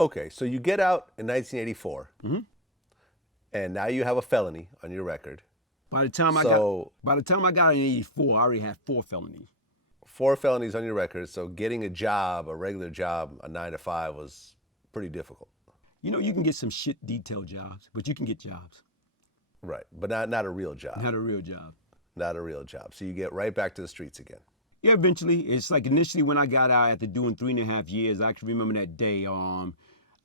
Okay, so you get out in 1984, and now you have a felony on your record. By the time So I got in '84, I already had 4 felonies. 4 felonies on your record. So getting a job, a regular job, a 9 to 5 was pretty difficult. You know, you can get some shit detail jobs, but you can get jobs, Right, but not a real job. not a real job. Not a real job. So you get right back to the streets again. Yeah, eventually, it's like initially when I got out after doing 3.5 years, I can remember that day.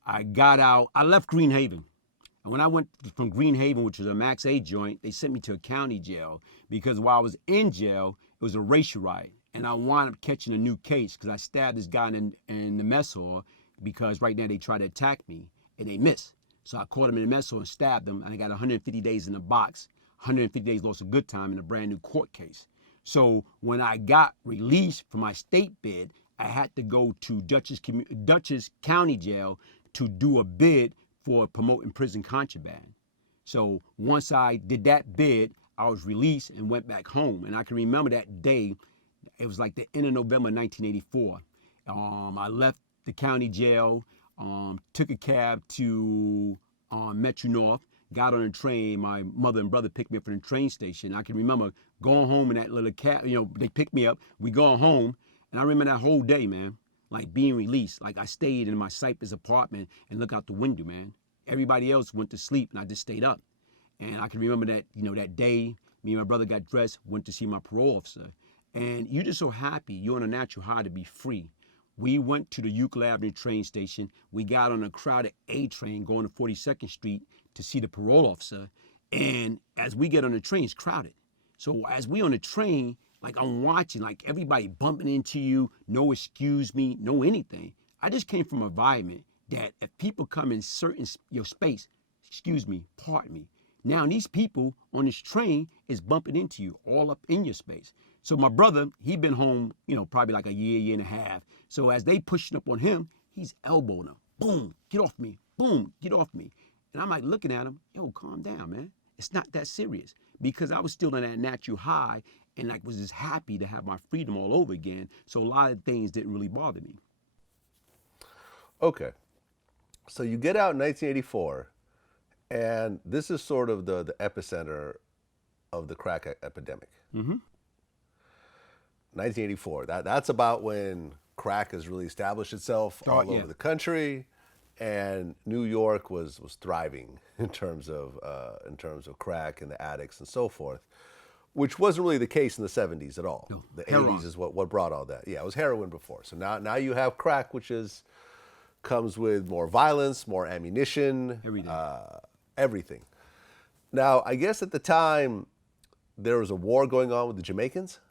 I got out, I left Green Haven. And when I went from Green Haven, which was a Max A joint, they sent me to a county jail because while I was in jail, it was a racial riot. And I wound up catching a new case because I stabbed this guy in the mess hall because right now they tried to attack me and they missed. So I caught him in the mess hall and stabbed him, and I got 150 days in the box, 150 days lost of good time in a brand new court case. So when I got released from my state bid, I had to go to Dutchess County Jail to do a bid for promoting prison contraband. So once I did that bid, I was released and went back home. And I can remember that day, it was like the end of November 1984. I left the county jail, took a cab to Metro North, got on a train. My mother and brother picked me up from the train station. I can remember going home in that little cab. You know, they picked me up. We go home, and I remember that whole day, man, like being released. Like I stayed in my Cypress apartment and looked out the window, man. Everybody else went to sleep, and I just stayed up. And I can remember that, you know, that day, me and my brother got dressed, went to see my parole officer. And you're just so happy. You're on a natural high to be free. We went to the Euclid Avenue train station. We got on a crowded A train going to 42nd Street to see the parole officer. And as we get on the train, it's crowded. So as we on the train, like I'm watching, like everybody bumping into you, no excuse me, no anything. I just came from an environment that if people come in certain your space, excuse me, pardon me. Now these people on this train is bumping into you all up in your space. So my brother, he been home, you know, probably like a year and a half. So as they pushing up on him, he's elbowing them. Boom, get off me. Boom, get off me. And I'm like looking at him, yo, calm down, man. It's not that serious. Because I was still in that natural high and like was just happy to have my freedom all over again. So a lot of things didn't really bother me. Okay. So you get out in 1984, and this is sort of the epicenter of the crack epidemic. 1984. That's about when crack has really established itself all over the country, and New York was thriving in terms of crack and the addicts and so forth, which wasn't really the case in the 70s at all. No, the heroin. 80s is what brought all that. Yeah, it was heroin before. So now you have crack, which comes with more violence, more ammunition, everything. Now, I guess at the time there was a war going on with the Jamaicans.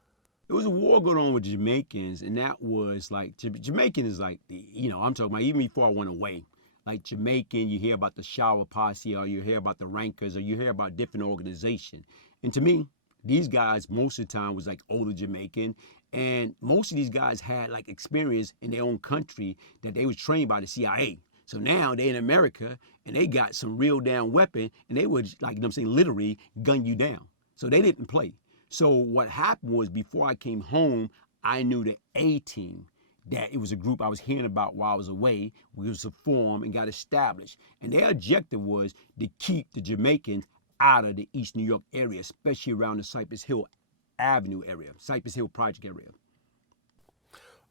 There was a war going on with Jamaicans, and that was like, Jamaican is like, you know, I'm talking about even before I went away. Like Jamaican, you hear about the Shower Posse, or you hear about the Rankers, or you hear about different organizations. And to me, these guys, most of the time, was like older Jamaican. And most of these guys had like experience in their own country that they was trained by the CIA. So now they in America, and they got some real down weapon, and they would, like, you know what I'm saying, literally gun you down. So they didn't play. So what happened was before I came home, I knew the A-Team, that it was a group I was hearing about while I was away. We was formed and got established. And their objective was to keep the Jamaicans out of the East New York area, especially around the Cypress Hill Avenue area, Cypress Hill Project area.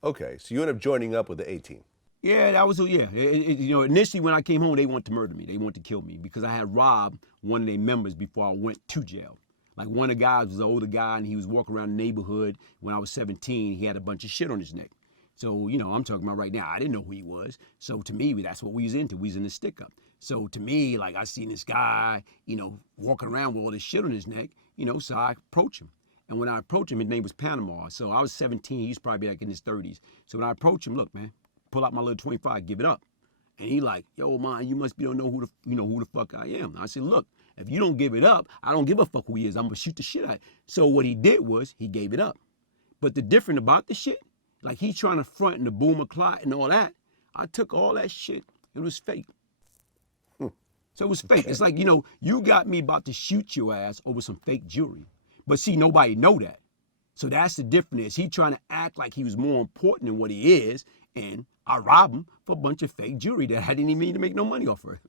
Okay, so you end up joining up with the A-Team. Yeah, that was, yeah. You know, initially when I came home, they wanted to murder me. They wanted to kill me because I had robbed one of their members before I went to jail. Like one of the guys was an older guy and he was walking around the neighborhood when I was 17. He had a bunch of shit on his neck. So, you know, I'm talking about right now, I didn't know who he was. So to me, that's what we was into. We was in the stick up. So to me, like I seen this guy, you know, walking around with all this shit on his neck, you know, so I approached him. And when I approached him, his name was Panama. So I was 17, he was probably like in his 30s. So when I approached him, look, man, pull out my little 25, give it up. And he like, yo, man, you must be don't know who the fuck I am. I said, look, if you don't give it up, I don't give a fuck who he is. I'm gonna shoot the shit out. So what he did was he gave it up. But the different about the shit, like he's trying to front in the boomer clot and all that. I took all that shit. It was fake. So it was fake. Okay. It's like, you know, you got me about to shoot your ass over some fake jewelry. But see, nobody know that. So that's the difference. He trying to act like he was more important than what he is. and I robbed them for a bunch of fake jewelry that I didn't even mean to make no money off of it.